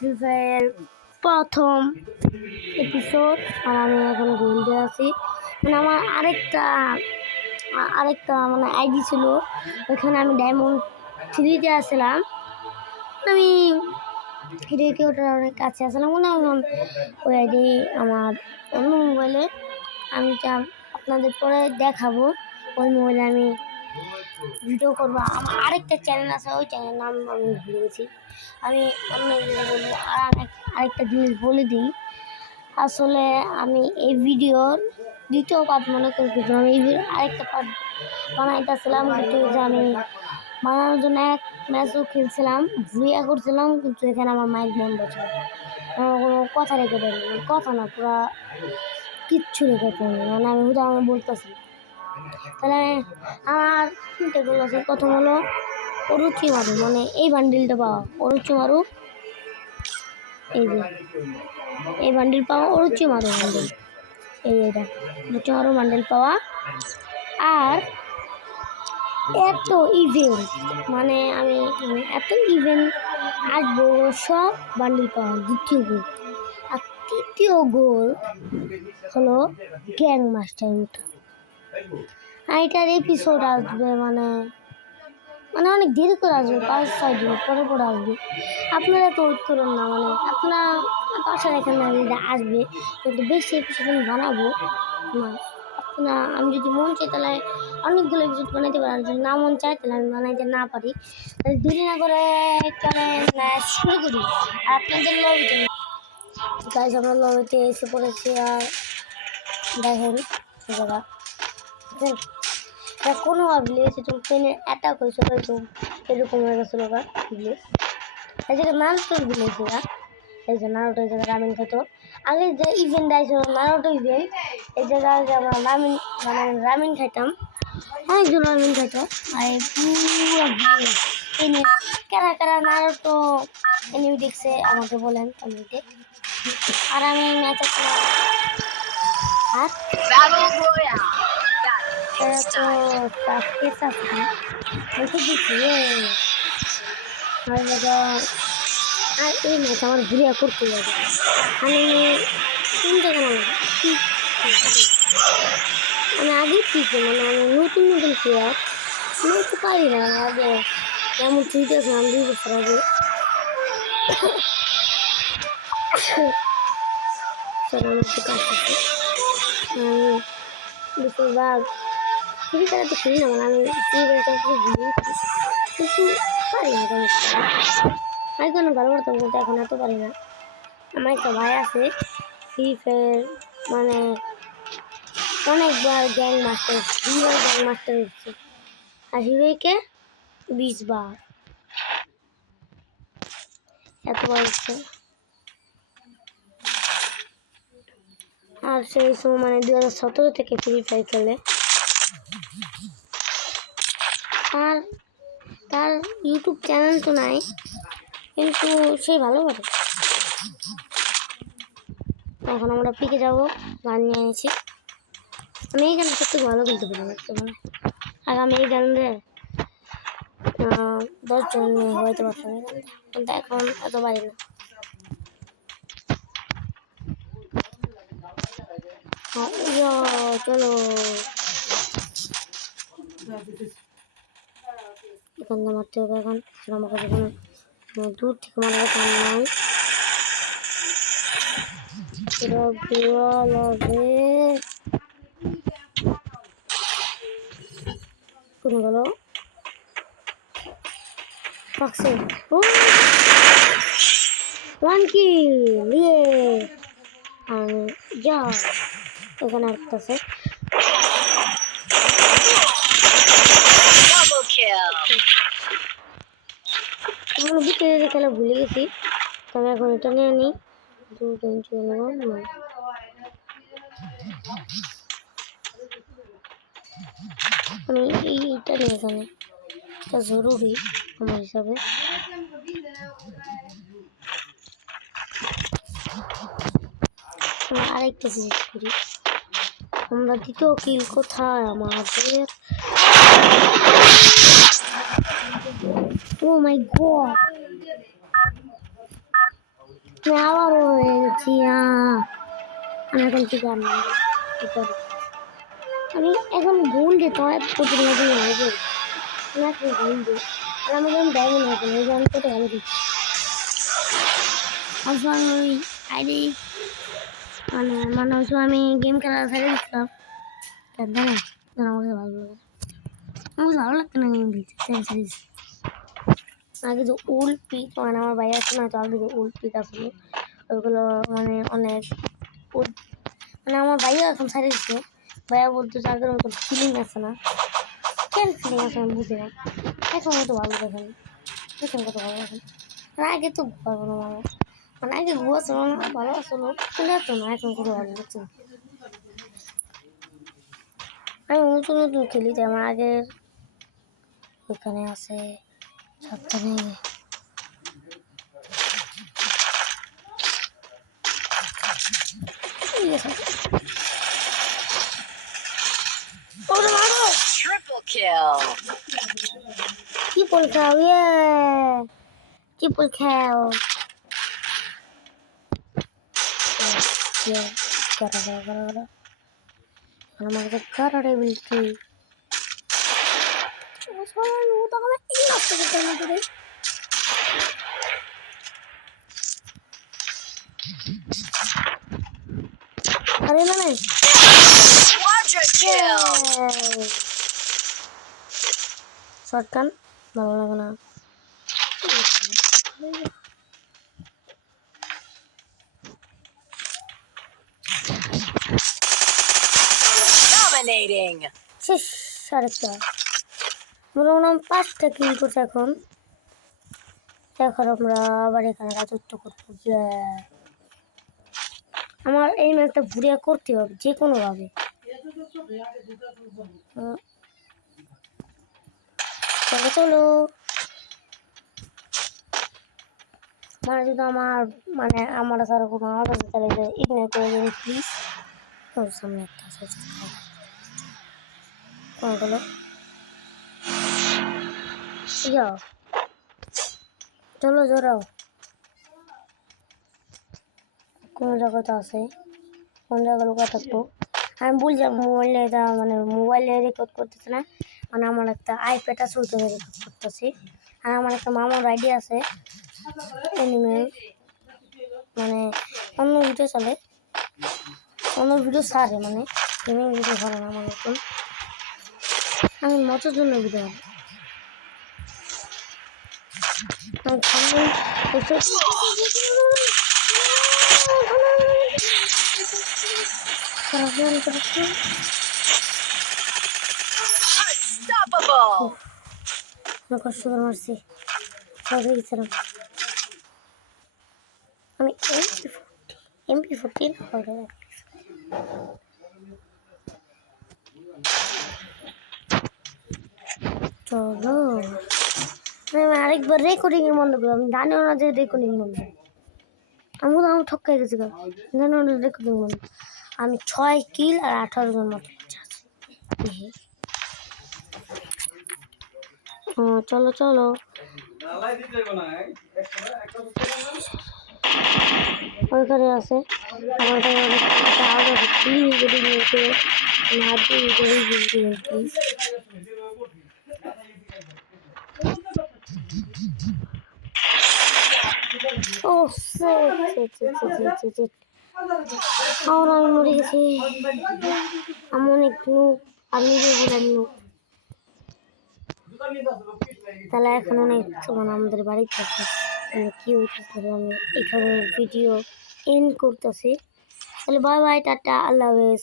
Free fire প্রথম episode. আর আমি এখন গোল্ডে আছি। মানে আমার আরেকটা মানে আইডি ছিল, ওখানে আমি ডায়মন্ড 3-তে আসলাম। আমি হিরোকে ওটার অনেক কাছে আসলাম, মনে এখন ওই আইডি আমার অন্য মোবাইলে। আমি আপনাদের পরে দেখাবো। ওই মোবাইলে আমি ভিডিও করবো। আমার আরেকটা চ্যানেল আছে, ওই চ্যানেলের নাম আমি ভুলে গেছি। আমি অন্য বলবো। আর আরেকটা জিনিস বলে দিই, আসলে আমি এই ভিডিওর দ্বিতীয় পার্ট মনে করতেছিলাম। আমি এই আরেকটা পার্ট বানাইতেছিলাম, কিন্তু আমি বানানোর জন্য এক ম্যাচও খেলছিলাম, ভুইয়া করছিলাম, কিন্তু এখানে আমার মাইক বন্ধ ছিল। আমার কোনো কথা রেখে দেয়নি, কথা না পুরা কিচ্ছু রেখে দেয়নি। মানে আমি উদাহরণ বলতেছি। তাহলে আমার তিনটে গোল আছে। প্রথম হলো অরুচি মারু, মানে এই বান্ডিলটা পাওয়া অরুচি মারু, এই বান্ডিল পাওয়া অরুচি মারু বান্ডিল, এইটা অরুচি মারু বান্ডিল পাওয়া। আর এত ইভেন্ট, মানে আমি এত ইভেন্ট আসবো, সব বান্ডিল পাওয়া দ্বিতীয় গোল। আর তৃতীয় গোল হলো গ্যাং মাস্টার উঠা। আর এটার এপিসোড আসবে মানে অনেক দেরি করে আসবে, 5-6 দিন পরে আসবে। আপনারা তো ওয়েট করেন না, মানে আপনারা বাসার এখানে আসবে, কিন্তু বেশি এপিসোড আমি বানাবো না। আমি যদি মন চাই তাহলে অনেকগুলো এপিসোড বানাইতে পারি, আর যদি না মন চাই তাহলে আমি বানাইতে না পারি। তাহলে দেরি না করে শুরু করি। আর আপনাদের লবিতে গাইজ, আমরা লবিতে এসে পড়েছি। আর দেখেন জায়গা কোনো ভিলেজ ট্রেনের অ্যাটাক হয়েছিল, এরকম হয়ে গেছিলো বা ভিলেজ। এই জায়গায় নারুটোর ভিলেজ, এই যে নারুটো, এই জায়গায় রামিন খাইতো। আগে যে ইভেন্ট আসছিল নারুটো ইভেন্ট, এই জায়গায় আমরা রামিন খাইতাম, অনেকজন রামিন খাইতো। আর পুরো এনে কারা নারুটো এনিমি দেখছে আমাকে বলেন কমেন্টে। আর আমি ম্যাচ আসলাম। আর আর এই ম্যাচ আমার ঘুরিয়া করতে যাবে। আমি কোন জায়গা না আমি আগে পিকে, মানে আমি নতুন প্লেয়ার, আমি তো পারি না। আগে যেমন চিন্তা ছিলাম 2 বছর আগে। আমার একটু কাজ আছে, আমি বেশিরভাগ ফ্রি ফায়ার তো খেলি না, মানে আমি ফ্রি ফায়ারটা কিন্তু পারি না তেমন। আমি কোনো ভালো করতাম, কিন্তু এখন এত পারি না। আমার একটা ভাই আছে ফ্রি ফায়ার, মানে অনেকবার গ্যাং মাস্টার, 2বার গ্যাং মাস্টার হচ্ছে। আর হিরোইকে 20 বার, এতবার হচ্ছে। আর সেই সময় মানে 2017 থেকে ফ্রি ফায়ার খেলে। আর তার ইউটিউব চ্যানেল তো নাই, কিন্তু সে ভালো করে। এখন আমরা পিকে যাবো, গান নিয়ে এনেছি। আমি এই গানটা সত্যি ভালো খেলতে পারি বর্তমানে। আর আমি এই গান রে 10 জন নিয়ে হইতে পারতাম, কিন্তু এখন এত পারি না। চলো এখান থেকে মারতে হবে। এখন আমাকে যখন দূর থেকে মারার কাম নাই, কোন গেল পাকছে। ওয়ান কিল, যা এখানে আসতেছে। ভিতরে খেলা ভুলে গেছি, তবে এখন এটা নিয়ে নিই। আমি এইটা নিয়ে, এখানে এটা জরুরি আমার হিসাবে। আরেকটা জিনিস করি, আমরা দ্বিতীয় কিল কোথায় আমাদের? ও মাই গড, আবারও হয়ে গেছি। আমি এখন কি জানি আমি এখন ভুল দিই তো প্রচুর মধ্যে হবে আমি এখন ভুল দিই আর আমি যখন ডায়মন্ড হয়েছে এই যে আমি কত ভালো দিচ্ছি আসলে আমি ওই আইডি মানে হচ্ছে আমি গেম খেলা ছেড়ে দিচ্ছিলাম কেন না আমার কাছে ভালো লাগে আমার ভালো লাগতো না গেম খেলতে ছেড়ে দিচ্ছি আগে যে উল পিক মানে আমার ভাই আছে না তো আগে যে উল পিক আসলো ওইগুলো মানে অনেক মানে আমার ভাইও এখন ছেড়ে দিচ্ছে ভাইয়া বলতে আগের মতো ফিলিং আছে না কেন ফিলিং আছে আমি বুঝি না এখন কত ভালো দেখেন এখন কত ভালো দেখেন আগে তো পারবো না মানে আগে গুয়া ছিল না ভালো আসলো কিন্তু তো না এখন কত ভালো লাগছে আমি নতুন নতুন খেলি যে আমার আগের এখানে আছে সাবধানে Triple kill. Triple kill, yeah. Triple kill. Yeah. Gara. Kalau mau kita gara deh bilki. Soalnya lu tak kena ilas tuh kita nanti deh. Hari mana? Quadra kill. Shot kan? Malah kena. Dominating. Shish, arekta. Muna 5টা কিল করছে এখন আমরা আবার এখানে রাজত্ব করবো আমার এই ম্যাচটা ভুরিয়া করতে হবে যে কোনো ভাবে চলো মানে যদি আমার মানে আমার সারা কোনো আওয়াজ চলে যায় ইগনোর করে দিন প্লিজ তোর সামনে একটা কোনগুলো যাও চলো জোরাও কোন জায়গাতে আছে কোন জায়গায় লুকা থাকবো আমি বলছি মোবাইলে এটা মানে মোবাইলে রেকর্ড করতেছে না মানে আমার একটা আইপ্যাড আছে ওইটা রেকর্ড করতেছি আর আমার একটা মামার আইডি আছে অ্যানিমেল মানে অন্য ভিডিও চলে অন্য ভিডিও ছাড়ে মানে গেমিং ভিডিও ছাড়ে না আমার নতুন আমি মজার জন্য ভিডিও Unstoppable. কষ্ট করে মারছি সবাই গেছিলাম আমি MP14 চলো আমি আরেকবার রেকর্ডিং এর মনে করি আমি জানিও না যে রেকর্ডিং মনে আমি ঠকাই গেছি জানিও না রেকর্ডিং মনে আমি 6 কিল আর 18 জন মতো চলো ওইখানে আছে প্লিজ ও আমরা আমি মরে গেছি আমি অনেক আমি বললাম তাহলে এখন অনেক মানে আমাদের বাড়িতে আছে মানে কি হইতেছে আমি এখানে ভিডিও এন্ড করতেছি তাহলে বাই বাই টাটা আল্লাহ হাফেজ।